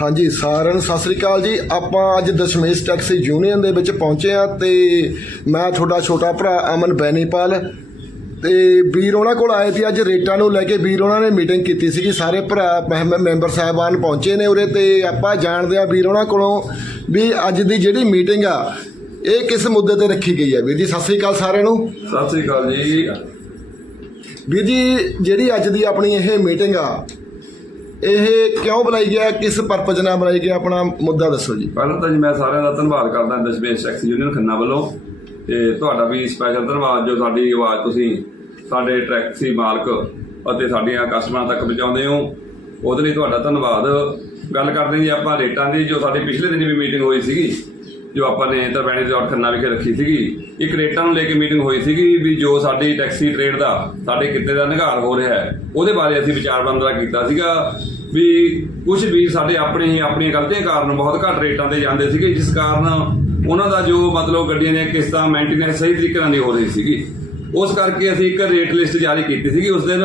ਹਾਂਜੀ ਸਾਰਿਆਂ ਨੂੰ ਸਤਿ ਸ੍ਰੀ ਅਕਾਲ ਜੀ। ਆਪਾਂ ਅੱਜ ਦਸ਼ਮੇਸ਼ ਟੈਕਸੀ ਯੂਨੀਅਨ ਦੇ ਵਿੱਚ ਪਹੁੰਚੇ ਆ ਤੇ ਮੈਂ ਤੁਹਾਡਾ ਛੋਟਾ ਭਰਾ ਅਮਨ ਬੈਨੀਪਾਲ ਤੇ ਵੀਰ ਉਹਨਾਂ ਕੋਲ ਆਏ ਸੀ। ਅੱਜ ਰੇਟਾਂ ਨੂੰ ਲੈ ਕੇ ਵੀਰ ਉਹਨਾਂ ਨੇ ਮੀਟਿੰਗ ਕੀਤੀ ਸੀਗੀ। ਸਾਰੇ ਭਰਾ ਮੈਂਬਰ ਸਾਹਿਬਾਨ ਪਹੁੰਚੇ ਨੇ ਉਰੇ ਤੇ ਆਪਾਂ ਜਾਣਦੇ ਆ ਵੀਰ ਉਹਨਾਂ ਕੋਲੋਂ ਵੀ ਅੱਜ ਦੀ ਜਿਹੜੀ ਮੀਟਿੰਗ ਆ ਇਹ ਕਿਸ ਮੁੱਦੇ ਤੇ ਰੱਖੀ ਗਈ ਹੈ? ਵੀਰ ਜੀ ਸਤਿ ਸ੍ਰੀ ਅਕਾਲ ਸਾਰਿਆਂ ਨੂੰ। ਸਤਿ ਸ੍ਰੀ ਅਕਾਲ ਜੀ। ਵੀਰ ਜੀ ਜਿਹੜੀ ਅੱਜ ਦੀ ਆਪਣੀ ਇਹ ਮੀਟਿੰਗ ਆ ਇਹ ਕਿਉਂ ਬੁਲਾਈ ਗਿਆ? ਕਿਸ ਪਰਪਸ ਨਾਲ ਬੁਲਾਈ ਗਿਆ? ਆਪਣਾ ਮੁੱਦਾ ਦੱਸੋ ਜੀ। ਪਹਿਲਾਂ ਤਾਂ ਜੀ ਮੈਂ ਸਾਰਿਆਂ ਦਾ ਧੰਨਵਾਦ ਕਰਦਾ ਦਸ਼ਮੇਸ਼ ਟੈਕਸ ਯੂਨੀਅਨ ਖੰਨਾ ਵੱਲੋਂ। ਤੇ ਤੁਹਾਡਾ ਵੀ ਸਪੈਸ਼ਲ ਧੰਨਵਾਦ ਜੋ ਸਾਡੀ ਆਵਾਜ਼ ਤੁਸੀਂ ਸਾਡੇ ਟਰੈਕਸੀ ਮਾਲਕ ਅਤੇ ਸਾਡੀਆਂ ਕਸਟਮਰਾਂ ਤੱਕ ਪਹੁੰਚਾਉਂਦੇ ਹੋ। ਉਹਦੇ ਲਈ ਤੁਹਾਡਾ ਧੰਨਵਾਦ। ਗੱਲ ਕਰਦੇ ਜੀ ਆਪਾਂ ਰੇਟਾਂ ਦੀ, ਜੋ ਸਾਡੀ ਪਿਛਲੇ ਦਿਨ ਵੀ ਮੀਟਿੰਗ ਹੋਈ ਸੀਗੀ। ਜੋ ਆਪਾਂ ਨੇ ਤਰਵੈਣੀ ਰਿਜ਼ੋਰਟ ਖੰਨਾ ਵਿਖੇ ਰੱਖੀ ਸੀਗੀ, ਇੱਕ ਰੇਟਾਂ ਨੂੰ ਲੈ ਕੇ ਮੀਟਿੰਗ ਹੋਈ ਸੀਗੀ ਵੀ ਜੋ ਸਾਡੀ ਟੈਕਸੀ ਟ੍ਰੇਡ ਦਾ ਸਾਡੇ ਕਿੱਤੇ ਦਾ ਨਿਘਾਰ ਹੋ ਰਿਹਾ ਹੈ, ਉਹਦੇ ਬਾਰੇ ਅਸੀਂ ਵਿਚਾਰ ਵਟਾਂਦਰਾ ਕੀਤਾ ਸੀਗਾ ਵੀ ਕੁਝ ਵੀ ਸਾਡੇ ਆਪਣੇ ਹੀ ਆਪਣੀਆਂ ਗਲਤੀਆਂ ਕਾਰਨ ਬਹੁਤ ਘੱਟ ਰੇਟਾਂ ਤੇ ਜਾਂਦੇ ਸੀਗੇ, ਜਿਸ ਕਾਰਨ ਉਹਨਾਂ ਦਾ ਜੋ ਮਤਲਬ ਗੱਡੀਆਂ ਦੀਆਂ ਕਿਸ਼ਤਾਂ ਮੇਨਟੇਨੈਂਸ ਸਹੀ ਤਰੀਕੇ ਨਾਲ ਨਹੀਂ ਹੋ ਰਹੀ ਸੀਗੀ। ਉਸ ਕਰਕੇ ਅਸੀਂ ਇੱਕ ਰੇਟ ਲਿਸਟ ਜਾਰੀ ਕੀਤੀ ਸੀਗੀ ਉਸ ਦਿਨ।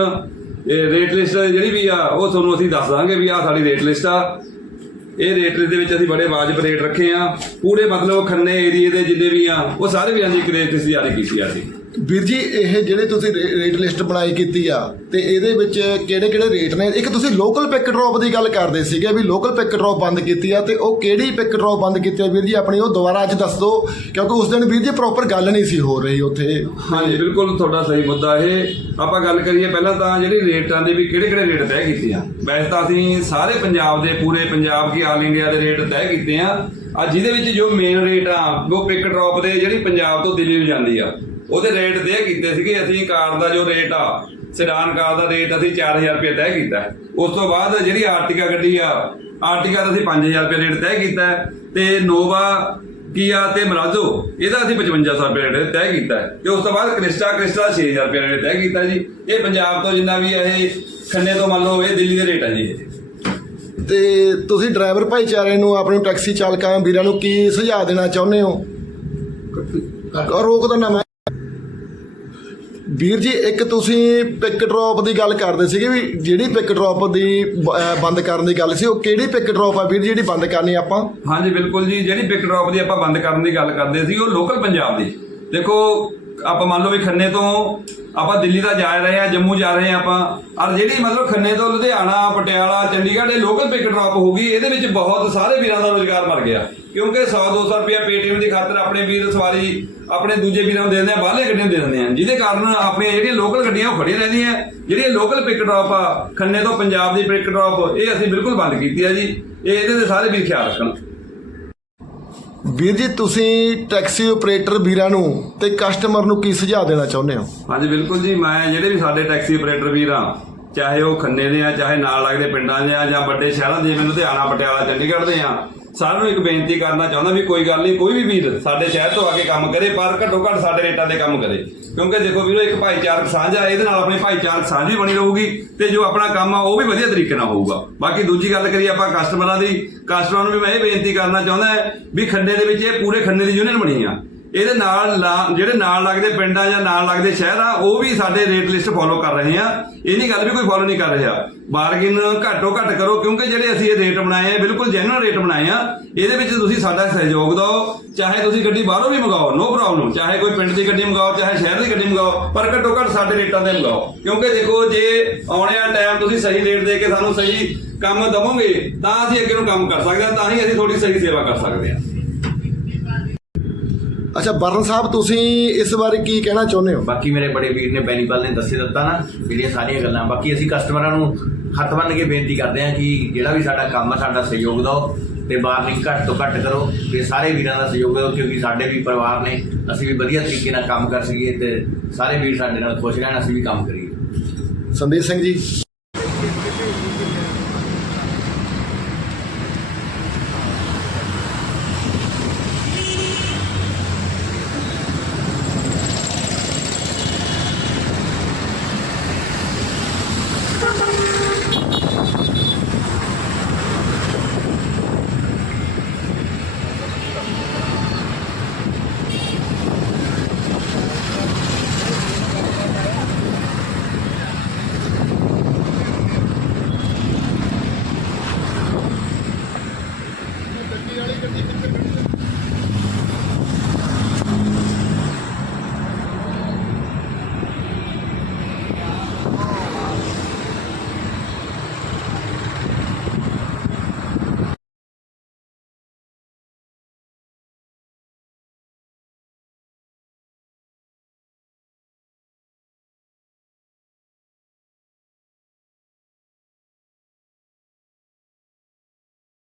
ਇਹ ਰੇਟ ਲਿਸਟ ਜਿਹੜੀ ਵੀ ਆ, ਉਹ ਤੁਹਾਨੂੰ ਅਸੀਂ ਦੱਸ ਦਾਂਗੇ ਵੀ ਆ ਸਾਡੀ ਰੇਟ ਲਿਸਟ ਆ। ਇਹ ਰੇਟ ਦੇ ਵਿੱਚ ਅਸੀਂ ਬੜੇ ਵਾਜਬ ਰੇਟ ਰੱਖੇ ਆ। ਪੂਰੇ ਮਤਲਬ ਖੰਨੇ ਏਰੀਏ ਦੇ ਜਿੰਨੇ ਵੀ ਆ, ਉਹ ਸਾਰੇ ਵੀ ਅਸੀਂ ਇੱਕ ਰੇਟ ਲਿਸਟ ਜਾਰੀ ਕੀਤੀ ਆ ਅਸੀਂ ਵੀਰ ਜੀ, ਇਹ ਜਿਹੜੇ ਤੁਸੀਂ ਰੇਟ ਲਿਸਟ ਬਣਾਈ ਕੀਤੀ ਆ, ਤੇ ਇਹਦੇ ਵਿੱਚ ਕਿਹੜੇ ਕਿਹੜੇ ਰੇਟ ਨੇ? ਇੱਕ ਤੁਸੀਂ ਲੋਕਲ ਪਿਕ ਡ੍ਰੌਪ ਦੀ ਗੱਲ ਕਰਦੇ ਸੀਗੇ ਵੀ ਲੋਕਲ ਪਿਕ ਡ੍ਰੌਪ ਬੰਦ ਕੀਤੀ ਆ, ਤੇ ਉਹ ਕਿਹੜੀ ਪਿਕ ਡ੍ਰੌਪ ਬੰਦ ਕੀਤੀ ਆ? ਵੀਰ ਜੀ, ਆਪਣੀ ਉਹ ਦੁਬਾਰਾ ਅੱਜ ਦੱਸ ਦਿਓ, ਕਿਉਂਕਿ ਉਸ ਦਿਨ ਵੀਰ ਜੀ ਪ੍ਰੋਪਰ ਗੱਲ ਨਹੀਂ ਸੀ ਹੋ ਰਹੀ ਉੱਥੇ। ਹਾਂਜੀ, ਬਿਲਕੁਲ ਤੁਹਾਡਾ ਸਹੀ ਮੁੱਦਾ ਇਹ। ਆਪਾਂ ਗੱਲ ਕਰੀਏ ਪਹਿਲਾਂ ਤਾਂ ਜਿਹੜੀ ਰੇਟਾਂ ਦੇ ਵੀ ਕਿਹੜੇ ਕਿਹੜੇ ਰੇਟ ਤੈਅ ਕੀਤੇ ਆ। ਵੈਸੇ ਤਾਂ ਅਸੀਂ ਸਾਰੇ ਪੰਜਾਬ ਦੇ, ਪੂਰੇ ਪੰਜਾਬ ਕੀ ਆਲ ਇੰਡੀਆ ਦੇ ਰੇਟ ਤੈਅ ਕੀਤੇ ਆ। ਆ ਜਿਹਦੇ ਵਿੱਚ ਜੋ ਮੇਨ ਰੇਟ ਆ, ਉਹ ਪਿਕ ਡ੍ਰੌਪ ਦੇ ਜਿਹੜੀ ਪੰਜਾਬ ਤੋਂ ਦਿੱਲੀ ਨੂੰ ਜਾਂਦੀ ਆ। ਉਹਦੇ ਰੇਟ ਤੈਅ ਕੀਤੇ ਸੀਗੇ ਅਸੀਂ ਕਾਰ ਦਾ ਜੋ ਰੇਟ ਆ ਸਿਡਾਨ ਕਾਰ ਦਾ ਰੇਟ ਅਸੀਂ 4000 ਰੁਪਏ ਤੈਅ ਕੀਤਾ। ਉਸ ਤੋਂ ਬਾਅਦ ਜਿਹੜੀ ਆਰਟਿਕਾ ਗੱਡੀ ਆ ਆਰਟਿਕਾ ਦਾ ਅਸੀਂ 5000 ਰੁਪਏ ਰੇਟ ਤੈਅ ਕੀਤਾ ਤੇ ਨੋਵਾ ਕੀਆ ਤੇ ਮਰਾਜ਼ੋ ਇਹਦਾ ਅਸੀਂ 5500 ਰੁਪਏ ਰੇਟ ਤੈਅ ਕੀਤਾ ਹੈ। ਤੇ ਉਸ ਤੋਂ ਬਾਅਦ ਕ੍ਰਿਸਟਾ ਕ੍ਰਿਸਟਾ 6000 ਰੁਪਏ ਰੇਟ ਤੈਅ ਕੀਤਾ ਜੀ। ਇਹ ਪੰਜਾਬ ਤੋਂ ਜਿੰਨਾ ਵੀ ਇਹ ਖੰਨੇ ਤੋਂ ਮੰਨ ਲਓ ਇਹ ਦਿੱਲੀ ਦੇ ਰੇਟ ਆ ਜੀ। ਇਹ ਤੇ ਤੁਸੀਂ ਡਰਾਈਵਰ ਭਾਈਚਾਰੇ ਨੂੰ ਆਪਣੇ ਟੈਕਸੀ ਚਾਲਕਾਂ ਵੀਰਾਂ ਨੂੰ ਕੀ ਸੁਝਾਅ ਦੇਣਾ ਚਾਹੁੰਦੇ ਹੋ? ਔਰ ਰੋਕ ਦਾ ਨਾਮ ਵੀਰ ਜੀ, ਇੱਕ ਤੁਸੀਂ ਪਿਕ ਡ੍ਰੌਪ ਦੀ ਗੱਲ ਕਰਦੇ ਸੀਗੇ ਵੀ ਜਿਹੜੀ ਪਿਕ ਡ੍ਰੌਪ ਦੀ ਬੰਦ ਕਰਨ ਦੀ ਗੱਲ ਸੀ, ਉਹ ਕਿਹੜੀ ਪਿਕ ਡ੍ਰੌਪ ਆ ਵੀਰ ਜਿਹੜੀ ਬੰਦ ਕਰਨੀ ਆਪਾਂ? ਹਾਂਜੀ, ਬਿਲਕੁਲ ਜੀ। ਜਿਹੜੀ ਪਿਕ ਡ੍ਰੌਪ ਦੀ ਆਪਾਂ ਬੰਦ ਕਰਨ ਦੀ ਗੱਲ ਕਰਦੇ ਸੀ, ਉਹ ਲੋਕਲ ਪੰਜਾਬ ਦੀ। ਦੇਖੋ, ਆਪਾਂ ਮੰਨ ਲਓ ਵੀ ਖੰਨੇ ਤੋਂ ਆਪਾਂ ਦਿੱਲੀ ਦਾ ਜਾ ਰਹੇ ਆ ਜੰਮੂ ਜਾ ਰਹੇ ਆ ਆਪਾਂ। ਔਰ ਜਿਹੜੀ ਮਤਲਬ ਖੰਨੇ ਤੋਂ ਲੁਧਿਆਣਾ, ਪਟਿਆਲਾ, ਚੰਡੀਗੜ੍ਹ ਇਹ ਲੋਕਲ ਪਿਕ ਡ੍ਰੌਪ ਗਈ, ਇਹਦੇ ਵਿੱਚ ਬਹੁਤ ਸਾਰੇ ਵੀਰਾਂ ਦਾ ਰੋਜ਼ਗਾਰ ਮਰ ਗਿਆ। ਕਿਉਂਕਿ 100 200 ਰੁਪਇਆ ਪੇਟੀਐਮ ਦੀ ਖਾਤਰ ਆਪਣੇ ਵੀਰ ਸਵਾਰੀ, ਆਪਣੇ ਦੂਜੇ ਵੀਰਾਂ ਨੂੰ ਦੇ ਦਿੰਦੇ ਆ, ਬਾਹਰਲੇ ਗੱਡੀਆਂ ਨੂੰ ਦੇ ਦਿੰਦੇ ਆ। ਜਿਹਦੇ ਕਾਰਨ ਆਪਣੀਆਂ ਜਿਹੜੀਆਂ ਲੋਕਲ ਗੱਡੀਆਂ ਉਹ ਖੜੀਆਂ ਰਹਿੰਦੀਆਂ ਜਿਹੜੀਆਂ ਲੋਕਲ ਪਿਕ ਡ੍ਰੌਪ ਆ, ਖੰਨੇ ਤੋਂ ਪੰਜਾਬ ਦੀ ਪਿਕ ਡ੍ਰੌਪ ਇਹ ਅਸੀਂ ਬਿਲਕੁਲ ਬੰਦ ਕੀਤੀ ਆ ਜੀ। ਇਹ ਇਹਦੇ ਤੇ ਸਾਰੇ ਵੀਰ ਖਿਆਲ ਰੱਖਣ। ਵੀਰ ਜੀ, ਤੁਸੀਂ ਟੈਕਸੀ ਆਪਰੇਟਰ ਵੀਰਾਂ ਨੂੰ ਤੇ ਕਸਟਮਰ ਨੂੰ ਕੀ ਸੁਝਾਅ ਦੇਣਾ ਚਾਹੁੰਦੇ ਹੋ? ਹਾਂਜੀ, ਬਿਲਕੁਲ ਜੀ। ਮੈਂ ਜਿਹੜੇ ਵੀ ਸਾਡੇ ਟੈਕਸੀ ਆਪਰੇਟਰ ਵੀਰ ਆ, ਚਾਹੇ ਉਹ ਖੰਨੇ ਦੇ ਆ, ਚਾਹੇ ਨਾਲ ਲੱਗਦੇ ਪਿੰਡਾਂ ਦੇ ਆ, ਜਾਂ ਵੱਡੇ ਸ਼ਹਿਰਾਂ ਦੇ ਮੈਨੂੰ ਲੁਧਿਆਣਾ, ਪਟਿਆਲਾ, ਚੰਡੀਗੜ੍ਹ ਦੇ ਆ, ਸਾਰਿਆਂ ਨੂੰ ਇੱਕ ਬੇਨਤੀ ਕਰਨਾ ਚਾਹੁੰਦਾ ਵੀ ਕੋਈ ਗੱਲ ਨਹੀਂ, ਕੋਈ ਵੀ ਵੀਰ ਸਾਡੇ ਸ਼ਹਿਰ ਤੋਂ ਆ ਕੇ ਕੰਮ ਕਰੇ, ਪਰ ਘੱਟੋ ਘੱਟ ਸਾਡੇ ਰੇਟਾਂ ਤੇ ਕੰਮ ਕਰੇ। ਕਿਉਂਕਿ ਦੇਖੋ ਵੀਰੋ, ਇੱਕ ਭਾਈਚਾਰਕ ਸਾਂਝਾ ਇਹਦੇ ਨਾਲ ਆਪਣੀ ਭਾਈਚਾਰਕ ਸਾਂਝੀ ਬਣੀ ਰਹੂਗੀ ਤੇ ਜੋ ਆਪਣਾ ਕੰਮ ਆ, ਉਹ ਵੀ ਵਧੀਆ ਤਰੀਕੇ ਨਾਲ ਹੋਊਗਾ। ਬਾਕੀ ਦੂਜੀ ਗੱਲ ਕਰੀਏ ਆਪਾਂ ਕਸਟਮਰਾਂ ਦੀ ਕਸਟਮਰਾਂ ਨੂੰ ਵੀ ਮੈਂ ਇਹ ਬੇਨਤੀ ਕਰਨਾ ਚਾਹੁੰਦਾ ਹੈ ਵੀ ਖੰਡੇ ਦੇ ਵਿੱਚ ਇਹ ਪੂਰੇ ਖੰਡੇ ਦੀ ਯੂਨੀਅਨ ਬਣੀ ਆ। ਇਹਦੇ ਨਾਲ ਲਾ- ਜਿਹੜੇ ਨਾਲ ਲੱਗਦੇ ਪਿੰਡ ਆ ਜਾਂ ਨਾਲ ਲੱਗਦੇ ਸ਼ਹਿਰ ਆ, ਉਹ ਵੀ ਸਾਡੇ ਰੇਟ ਲਿਸਟ ਫੋਲੋ ਕਰ ਰਹੇ ਆ। ਇਹ ਨਹੀਂ ਗੱਲ ਵੀ ਕੋਈ ਫੋਲੋ ਨਹੀਂ ਕਰ ਰਿਹਾ। ਬਾਰਗਿਨ ਘੱਟੋ ਘੱਟ ਕਰੋ, ਕਿਉਂਕਿ ਜਿਹੜੇ ਅਸੀਂ ਇਹ ਰੇਟ ਬਣਾਏ ਆ ਬਿਲਕੁਲ ਜੈਨੂਅਲ ਰੇਟ ਬਣਾਏ ਆ, ਇਹਦੇ ਵਿੱਚ ਤੁਸੀਂ ਸਾਡਾ ਸਹਿਯੋਗ ਦਿਓ। ਚਾਹੇ ਤੁਸੀਂ ਗੱਡੀ ਬਾਹਰੋਂ ਵੀ ਮੰਗਾਓ ਨੋ ਪ੍ਰੋਬਲਮ ਚਾਹੇ ਕੋਈ ਪਿੰਡ ਦੀ ਗੱਡੀ ਮੰਗਾਓ, ਚਾਹੇ ਸ਼ਹਿਰ ਦੀ ਗੱਡੀ ਮੰਗਾਓ, ਪਰ ਘੱਟੋ ਘੱਟ ਸਾਡੇ ਰੇਟਾਂ ਤੇ ਮੰਗਾਓ ਕਿਉਂਕਿ ਦੇਖੋ, ਜੇ ਆਉਣੇ ਵਾਲਾ ਟਾਈਮ ਤੁਸੀਂ ਸਹੀ ਰੇਟ ਦੇ ਕੇ ਸਾਨੂੰ ਸਹੀ ਕੰਮ ਦਵੋਗੇ, ਤਾਂ ਅਸੀਂ ਅੱਗੇ ਨੂੰ ਕੰਮ ਕਰ ਸਕਦੇ ਹਾਂ, ਤਾਂ ਹੀ ਅਸੀਂ ਤੁਹਾਡੀ ਸਹੀ ਸੇਵਾ ਕਰ ਸਕਦੇ ਹਾਂ। ਅੱਛਾ ਬਰਨ ਸਾਹਿਬ ਤੁਸੀਂ ਇਸ ਬਾਰੇ ਕੀ ਕਹਿਣਾ ਚਾਹੁੰਦੇ ਹੋ? ਬਾਕੀ ਮੇਰੇ ਬੜੇ ਵੀਰ ਨੇ ਬੈਨੀਪਾਲ ਨੇ ਦੱਸੇ ਦਿੱਤਾ ਨਾ ਜਿਹੜੀਆਂ ਸਾਰੀਆਂ ਗੱਲਾਂ। ਬਾਕੀ ਅਸੀਂ ਕਸਟਮਰਾਂ ਨੂੰ ਹੱਥ ਬੰਨ੍ਹ ਕੇ ਬੇਨਤੀ ਕਰਦੇ ਹਾਂ ਕਿ ਜਿਹੜਾ ਵੀ ਸਾਡਾ ਕੰਮ ਆ ਸਾਡਾ ਸਹਿਯੋਗ ਦਿਓ ਤੇ ਬਾਰਨਿੰਗ ਘੱਟ ਤੋਂ ਘੱਟ ਕਰੋ ਤੇ ਸਾਰੇ ਵੀਰਾਂ ਦਾ ਸਹਿਯੋਗ ਦਿਓ ਕਿਉਂਕਿ ਸਾਡੇ ਵੀ ਪਰਿਵਾਰ ਨੇ ਅਸੀਂ ਵੀ ਵਧੀਆ ਤਰੀਕੇ ਨਾਲ ਕੰਮ ਕਰ ਸਕੀਏ ਤੇ ਸਾਰੇ ਵੀਰ ਸਾਡੇ ਨਾਲ ਖੁਸ਼ ਰਹਿਣ ਅਸੀਂ ਵੀ ਕੰਮ ਕਰੀਏ। ਸੰਦੀਪ ਸਿੰਘ ਜੀ।